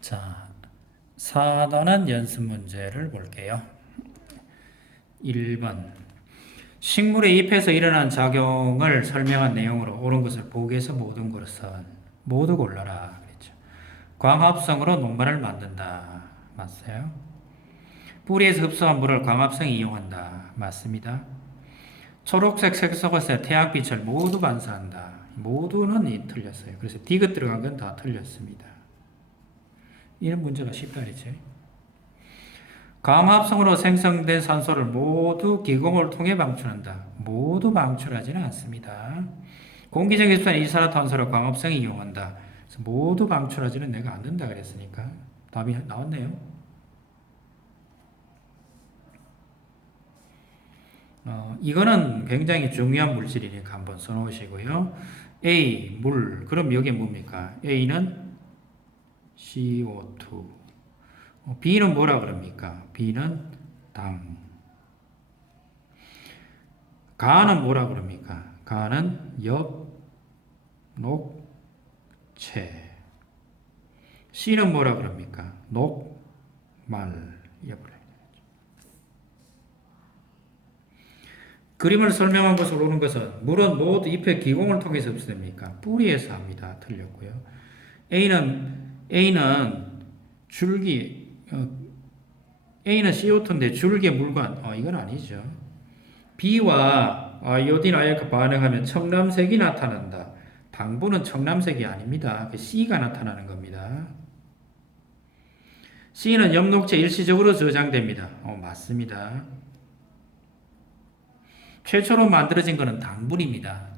자, 4단원 연습 문제를 볼게요. 1번. 식물의 잎에서 일어난 작용을 설명한 내용으로 옳은 것을 보기에서 모든 것은 모두 골라라. 그랬죠. 광합성으로 녹말을 만든다. 맞아요? 뿌리에서 흡수한 물을 광합성이 이용한다. 맞습니다. 초록색 색소가 태양빛을 모두 반사한다. 모두는 틀렸어요. 그래서 디귿 들어간 건 다 틀렸습니다. 이런 문제가 쉽다 그랬죠. 광합성으로 생성된 산소를 모두 기공을 통해 방출한다. 모두 방출하지는 않습니다. 공기중에 흡수한 이산화탄소를 광합성이 이용한다. 그래서 모두 방출하지는 내가 안 된다 그랬으니까 답이 나왔네요. 이거는 굉장히 중요한 물질이니까 한번 써놓으시고요. A, 물. 그럼 여기 뭡니까? A는 CO2. B는 뭐라 그럽니까? B는 당. 가는 뭐라 그럽니까? 가는 엽, 녹, 채. C는 뭐라 그럽니까? 녹, 말, 엽을. 그림을 설명한 것으로 오는 것은 물은 모두 잎의 기공을 통해서 흡수됩니까? 뿌리에서 합니다. 틀렸고요. A는 줄기, A는 CO2인데 줄기의 물관, 이건 아니죠. B와 아이오딘 아연과 반응하면 청남색이 나타난다. 당분은 청남색이 아닙니다. C가 나타나는 겁니다. C는 엽록체 일시적으로 저장됩니다. 맞습니다. 최초로 만들어진 것은 당분입니다.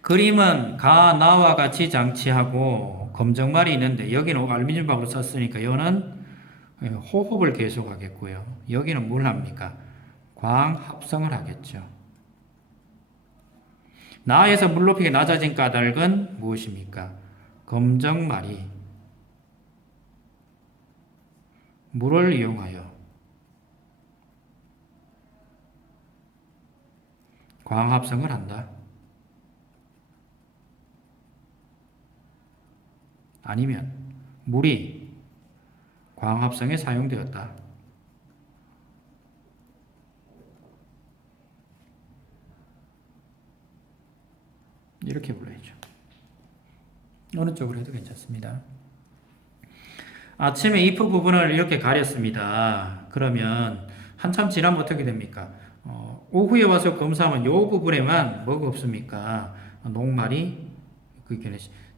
그림은 가, 나와 같이 장치하고 검정말이 있는데 여기는 알루미늄박으로 썼으니까 이거는 호흡을 계속하겠고요. 여기는 뭘 합니까? 광합성을 하겠죠. 나에서 물 높이가 낮아진 까닭은 무엇입니까? 검정말이 물을 이용하여 광합성을 한다. 아니면 물이 광합성에 사용되었다. 이렇게 불러야죠. 어느 쪽으로 해도 괜찮습니다. 아침에 잎 부분을 이렇게 가렸습니다. 그러면 한참 지나면 어떻게 됩니까? 오후에 와서 검사하면 이 부분에만 뭐가 없습니까? 녹말이,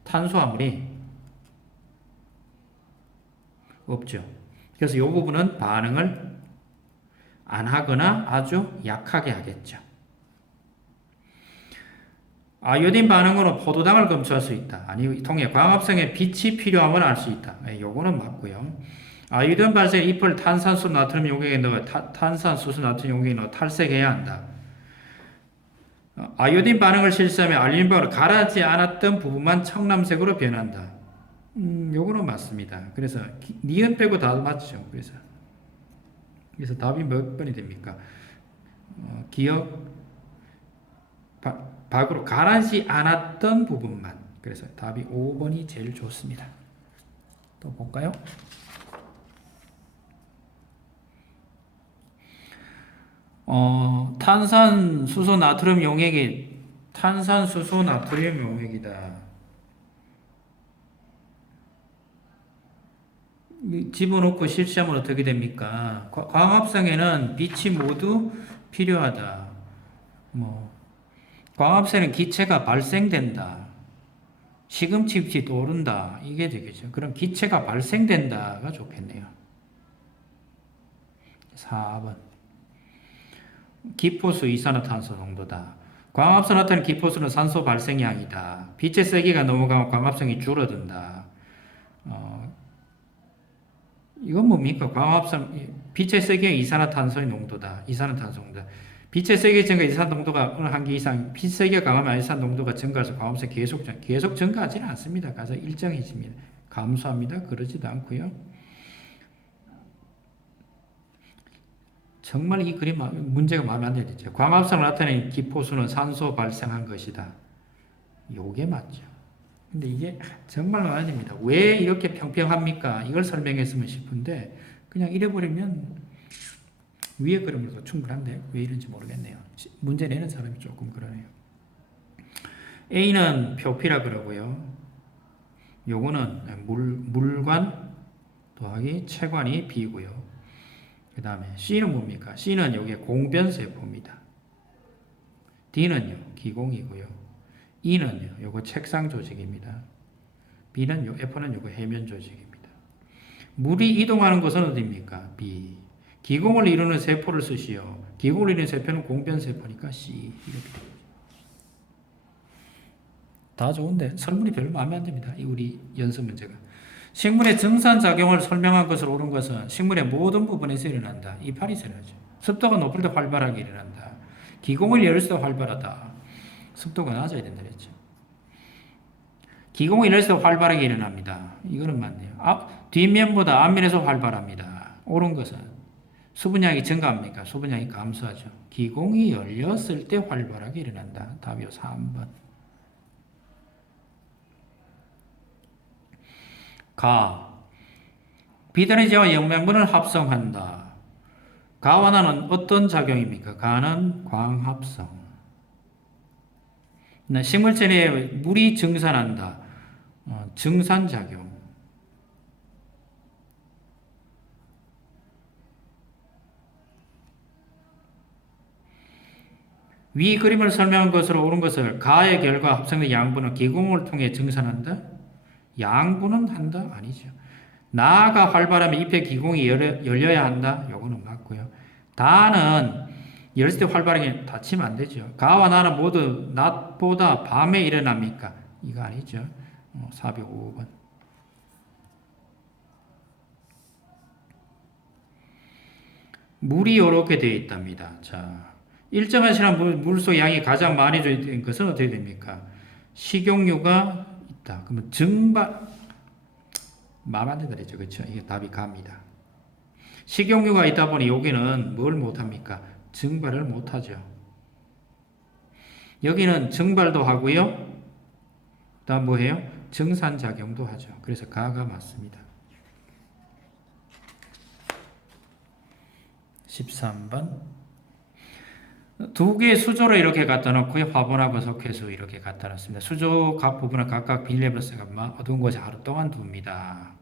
탄수화물이 없죠. 그래서 이 부분은 반응을 안 하거나 아주 약하게 하겠죠. 아이오딘 반응으로 포도당을 검출할 수 있다. 아니, 통해 광합성에 빛이 필요함을 알 수 있다. 요거는 맞고요. 아이오딘 발생 잎을 탄산수 나트륨 용액에 넣어 탄산수소 나트륨 용액에 넣어 탈색해야 한다. 아이오딘 반응을 실시하면 알루미늄방으로 가라앉지 않았던 부분만 청남색으로 변한다. 요거는 맞습니다. 그래서 니은 빼고 다 맞죠. 그래서 답이 몇 번이 됩니까? 기억 밖으로 가라앉지 않았던 부분만. 그래서 답이 5번이 제일 좋습니다. 또 볼까요? 탄산수소 나트륨 용액이 탄산수소 나트륨 용액이다. 집어넣고 실시하면 어떻게 됩니까? 광합성에는 빛이 모두 필요하다. 광합성에는 기체가 발생된다. 시금치 빛이 오른다. 이게 되겠죠. 그럼 기체가 발생된다가 좋겠네요. 4번. 기포수 이산화탄소 농도다. 광합성 나타나는 기포수는 산소 발생량이다. 빛의 세기가 넘어가면 광합성이 줄어든다. 이건 뭡니까? 광합성, 빛의 세기의 이산화탄소의 농도다. 이산화탄소 농도. 빛의 세기 증가 이산 농도가 어느 한계 이상, 빛 세기가 강하면 이산 농도가 증가해서 광합성이 계속 증가하지는 않습니다. 가서 일정해집니다. 감소합니다. 그러지도 않고요. 정말 이 그림 문제가 마음에 안 들죠. 광합성을 나타내는 기포수는 산소 발생한 것이다. 요게 맞죠. 근데 이게 정말 많아야 됩니다. 왜 이렇게 평평합니까? 이걸 설명했으면 싶은데 그냥 이래버리면 위에 그림으로도 충분한데 왜 이런지 모르겠네요. 문제 내는 사람이 조금 그러네요. A는 표피라 그러고요. 요거는 물관 더하기 체관이 B고요. 그 다음에 C는 뭡니까? C는 요게 공변세포입니다. D는요, 기공이고요. E는요, 요거 책상 조직입니다. B는 F는 요거 해면 조직입니다. 물이 이동하는 것은 어디입니까? B. 기공을 이루는 세포를 쓰시오. 기공을 이루는 세포는 공변세포니까 C. 이렇게 됩니다. 다 좋은데 설문이 별로 마음에 안 듭니다. 우리 연습 문제가. 식물의 증산작용을 설명한 것으로 옳은 것은 식물의 모든 부분에서 일어난다. 이파리에서 일어나죠. 습도가 높을 때 활발하게 일어난다. 기공을 열을 때 활발하다. 습도가 낮아야 된다 그랬죠. 기공을 열을 때 활발하게 일어납니다. 이거는 맞네요. 뒷면보다 앞면에서 활발합니다. 옳은 것은 수분량이 증가합니까? 수분량이 감소하죠. 기공이 열렸을 때 활발하게 일어난다. 답이요 3번. 가. 비단의제와 영양분을 합성한다. 가와나는 어떤 작용입니까? 가는 광합성. 식물체 내에 물이 증산한다. 증산작용. 위 그림을 설명한 것으로 옳은 것을 가의 결과 합성된 양분은 기공을 통해 증산한다. 양분은 한다? 아니죠. 나가 활발하면 잎의 기공이 열려야 한다? 요거는 맞고요. 다는 열릴 때 활발하게 닫히면 안 되죠. 가와 나는 모두 낮보다 밤에 일어납니까? 이거 아니죠. 405번. 물이 이렇게 되어 있답니다. 자, 일정한 시간 물속 양이 가장 많이 들어있는 것은 어떻게 됩니까? 식용유가 있다. 그러면 말 안 된다 그랬죠. 그렇죠? 이게 답이 갑니다. 식용유가 있다 보니 여기는 뭘 못합니까? 증발을 못하죠. 여기는 증발도 하고요. 다음 뭐해요? 증산작용도 하죠. 그래서 가가 맞습니다. 13번. 두 개의 수조를 이렇게 갖다 놓고요. 화분하고 석회수 이렇게 갖다 놨습니다. 수조 각 부분은 각각 비닐버스가 어두운 곳에 하루 동안 둡니다.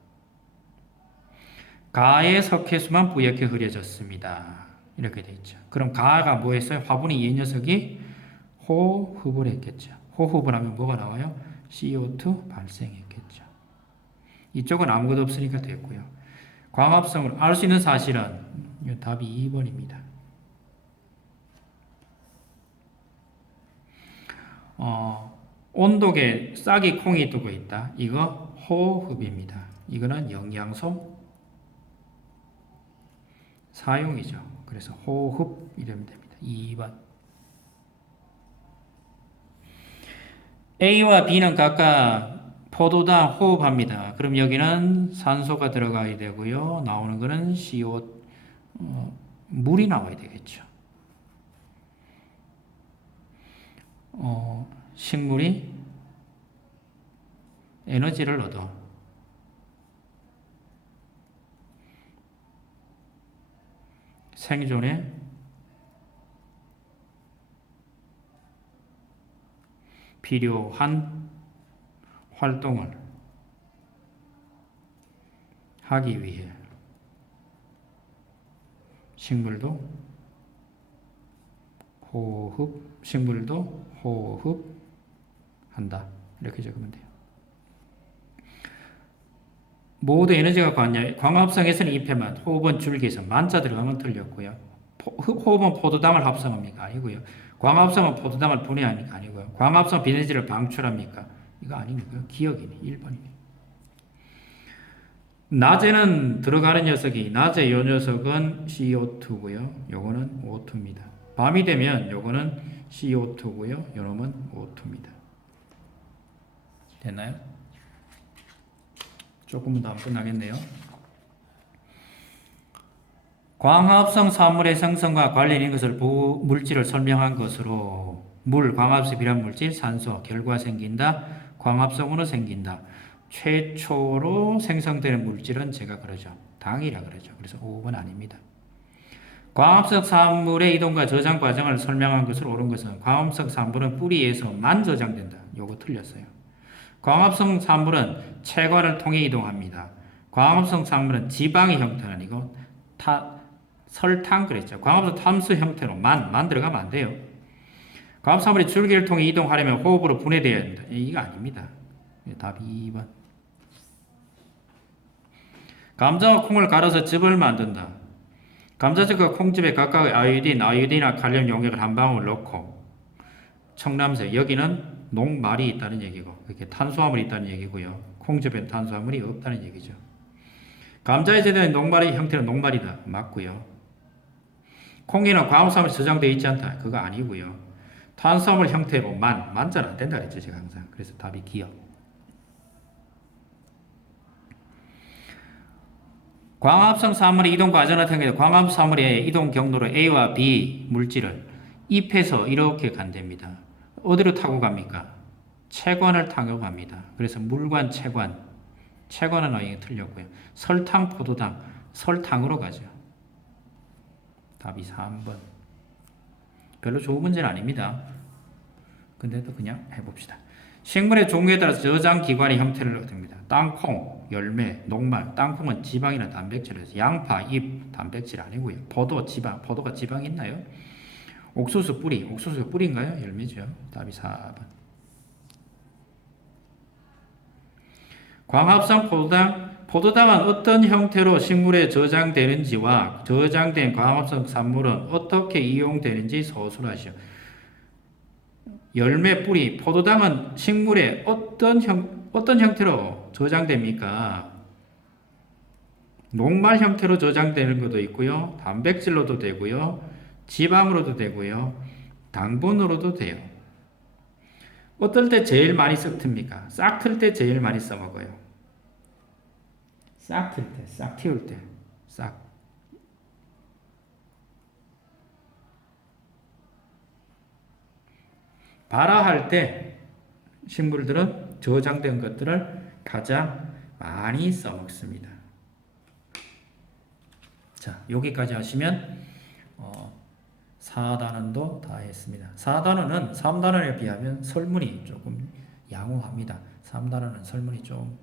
가의 석회수만 뿌옇게 흐려졌습니다. 이렇게 돼 있죠. 그럼 가가 뭐 했어요? 화분이 이 녀석이 호흡을 했겠죠. 호흡을 하면 뭐가 나와요? CO2 발생했겠죠. 이쪽은 아무것도 없으니까 됐고요. 광합성을 알 수 있는 사실은 답이 2번입니다. 온도계 싹이 콩이 뜨고 있다. 이거 호흡입니다. 이거는 영양소 사용이죠. 그래서 호흡 이러면 됩니다. 2번. A와 B는 각각 포도당 호흡합니다. 그럼 여기는 산소가 들어가야 되고요. 나오는 거는 물이 나와야 되겠죠. 식물이 에너지를 얻어 생존에 필요한 활동을 하기 위해 식물도 호흡한다. 이렇게 적으면 돼요. 모두 에너지가 같냐? 광합성에서는 잎에만, 호흡은 줄기에서 만자 들어가면 틀렸고요. 호흡은 포도당을 합성합니까? 아니고요. 광합성은 포도당을 분해합니까? 아니고요. 광합성 비에너지를 방출합니까? 이거 아니니까요. 기억이네. 1번이네. 낮에는 들어가는 녀석이, 낮에 이 녀석은 CO2고요. 요거는 O2입니다. 밤이 되면 요거는 CO2고요. 요놈은 O2입니다. 됐나요? 조금만 더 하면 끝나겠네요. 광합성 사물의 생성과 관련 있는 것을 물질을 설명한 것으로 물, 광합성이 필요한 물질, 산소, 결과 생긴다. 광합성으로 생긴다. 최초로 생성되는 물질은 제가 그러죠. 당이라 그러죠. 그래서 5번 아닙니다. 광합성 산물의 이동과 저장 과정을 설명한 것으로 옳은 것은 광합성 산물은 뿌리에서만 저장된다. 요거 틀렸어요. 광합성 산물은 체관을 통해 이동합니다. 광합성 산물은 지방의 형태는 아니고 설탕 그랬죠. 광합성 탄수 형태로만 들어가면 안 돼요. 광합산물이 줄기를 통해 이동하려면 호흡으로 분해되어야 한다. 이거 아닙니다. 답이 2번. 감자와 콩을 갈아서 즙을 만든다. 감자즙과 콩즙에 각각 아이오딘이나 칼륨 용액을 한 방울 넣고 청남색, 여기는 녹말이 있다는 얘기고 이렇게 탄수화물이 있다는 얘기고요. 콩즙에는 탄수화물이 없다는 얘기죠. 감자에 제대로 녹말의 형태는 녹말이다. 맞고요. 콩에는 광합산물이 저장되어 있지 않다. 그거 아니고요. 탄수화물 형태로 만자는 안 된다 그랬죠. 제가 항상. 그래서 답이 기억. 광합성 산물의 이동 과정을 통해 광합산물의 이동 경로로 A와 B 물질을 잎에서 이렇게 간답니다. 어디로 타고 갑니까? 체관을 타고 갑니다. 그래서 물관, 체관은 아예 틀렸고요. 설탕, 포도당, 설탕으로 가죠. 답이 3번. 별로 좋은 문제는 아닙니다. 근데도 그냥 해봅시다. 식물의 종류에 따라서 저장 기관의 형태를 얻습니다. 땅콩, 열매, 녹말. 땅콩은 지방이나 단백질이라서 양파, 잎, 단백질 아니고요. 포도, 지방. 포도가 지방이 있나요? 옥수수 뿌리. 옥수수가 뿌리인가요? 열매죠. 답이 4번. 광합성 포도당. 포도당은 어떤 형태로 식물에 저장되는지와 저장된 광합성 산물은 어떻게 이용되는지 서술하시오. 열매 뿌리, 포도당은 식물에 어떤 형태로 저장됩니까? 녹말 형태로 저장되는 것도 있고요. 단백질로도 되고요. 지방으로도 되고요. 당분으로도 돼요. 어떨 때 제일 많이 썩습니까? 싹 틀 때 제일 많이 써먹어요. 싹 틀 때, 싹 틔울 때, 싹. 발화할 때 식물들은 저장된 것들을 가장 많이 써먹습니다. 자, 여기까지 하시면 4단원도 다 했습니다. 4단원은 3단원에 비하면 설문이 조금 양호합니다. 3단원은 설문이 좀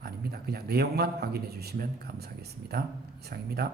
아닙니다. 그냥 내용만 확인해 주시면 감사하겠습니다. 이상입니다.